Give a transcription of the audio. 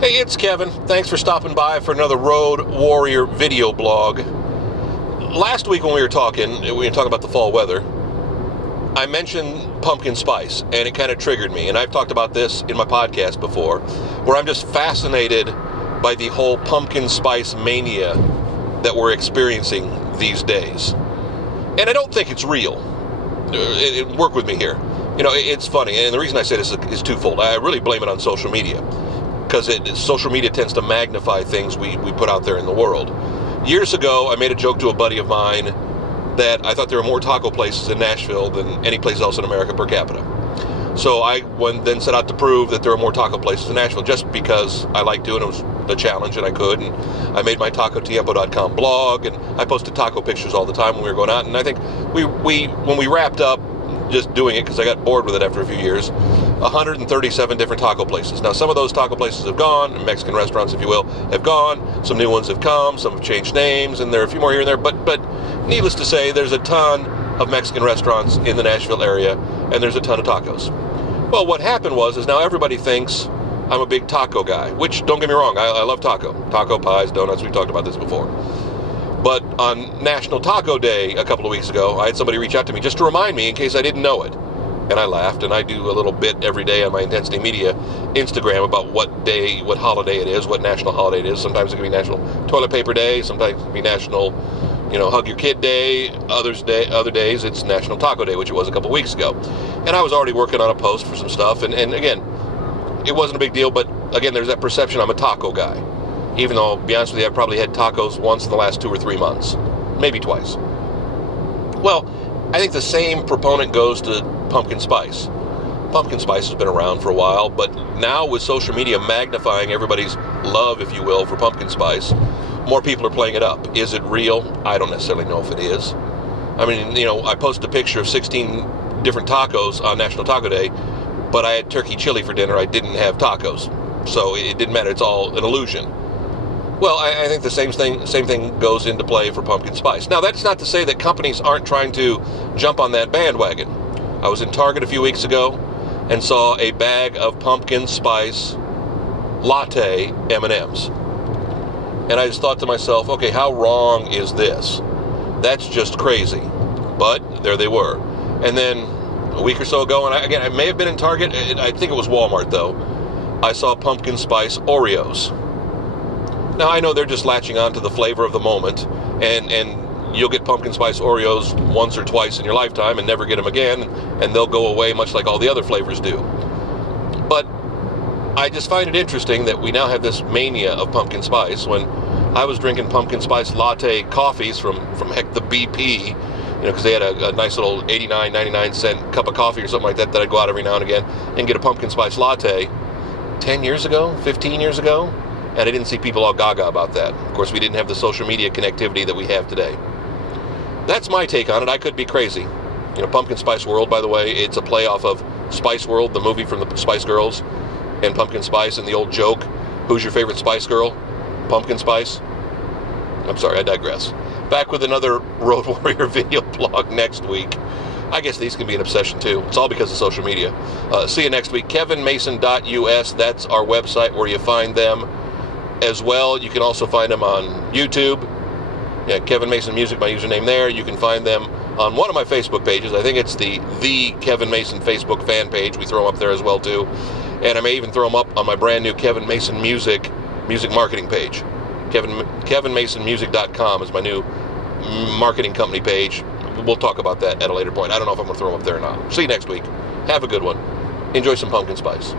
Hey, it's Kevin. Thanks for stopping by for another Road Warrior video blog. Last week when we were talking about the fall weather, I mentioned pumpkin spice, and it kind of triggered me. And I've talked about this in my podcast before, where I'm just fascinated by the whole pumpkin spice mania that we're experiencing these days. And I don't think it's real. Work with me here. You know, it's funny, and the reason I say this is twofold. I really blame it on social media, because social media tends to magnify things we put out there in the world. Years ago, I made a joke to a buddy of mine that I thought there were more taco places in Nashville than any place else in America per capita. So I then set out to prove that there are more taco places in Nashville, just because I like doing it. It was a challenge, and I could. And I made my TacoTiempo.com blog, and I posted taco pictures all the time when we were going out. And I think when we wrapped up just doing it, because I got bored with it after a few years, 137 different taco places. Now, some of those taco places have gone, Mexican restaurants, if you will, have gone. Some new ones have come, some have changed names, and there are a few more here and there. But needless to say, there's a ton of Mexican restaurants in the Nashville area, and there's a ton of tacos. Well, what happened is now everybody thinks I'm a big taco guy, which, don't get me wrong, I love taco pies, donuts. We've talked about this before. But on National Taco Day a couple of weeks ago, I had somebody reach out to me just to remind me in case I didn't know it. And I laughed, and I do a little bit every day on my Intensity Media Instagram about what day, what holiday it is, what national holiday it is. Sometimes it can be National Toilet Paper Day, sometimes it can be National, Hug Your Kid Day. Other days it's National Taco Day, which it was a couple weeks ago. And I was already working on a post for some stuff, and again, it wasn't a big deal, but again, there's that perception I'm a taco guy. Even though, to be honest with you, I've probably had tacos once in the last 2 or 3 months. Maybe twice. Well, I think the same proponent goes to pumpkin spice. Pumpkin spice has been around for a while, but now with social media magnifying everybody's love, if you will, for pumpkin spice, more people are playing it up. Is it real? I don't necessarily know if it is. I mean, I posted a picture of 16 different tacos on National Taco Day, but I had turkey chili for dinner. I didn't have tacos. So it didn't matter. It's all an illusion. Well, I think the same thing goes into play for pumpkin spice. Now, that's not to say that companies aren't trying to jump on that bandwagon. I was in Target a few weeks ago and saw a bag of pumpkin spice latte M&Ms. And I just thought to myself, okay, how wrong is this? That's just crazy. But there they were. And then a week or so ago, and I may have been in Target, I think it was Walmart though, I saw pumpkin spice Oreos. Now, I know they're just latching on to the flavor of the moment, and you'll get pumpkin spice Oreos once or twice in your lifetime and never get them again, and they'll go away much like all the other flavors do. But I just find it interesting that we now have this mania of pumpkin spice, when I was drinking pumpkin spice latte coffees from heck, the BP, because they had a nice little 89, 99-cent cup of coffee or something like that I'd go out every now and again and get a pumpkin spice latte 10 years ago, 15 years ago. And I didn't see people all gaga about that. Of course, we didn't have the social media connectivity that we have today. That's my take on it. I could be crazy. Pumpkin Spice World, by the way, it's a play off of Spice World, the movie from the Spice Girls, and Pumpkin Spice, and the old joke, who's your favorite Spice Girl? Pumpkin Spice? I'm sorry, I digress. Back with another Road Warrior video blog next week. I guess these can be an obsession too. It's all because of social media. See you next week. KevinMason.us, that's our website where you find them. As well, you can also find them on YouTube. Yeah, Kevin Mason Music, my username there. You can find them on one of my Facebook pages. I think it's the Kevin Mason Facebook fan page. We throw them up there as well too. And I may even throw them up on my brand new Kevin Mason music marketing page. KevinMasonMusic.com is my new marketing company page. We'll talk about that at a later point. I don't know if I'm going to throw them up there or not. See you next week. Have a good one. Enjoy some pumpkin spice.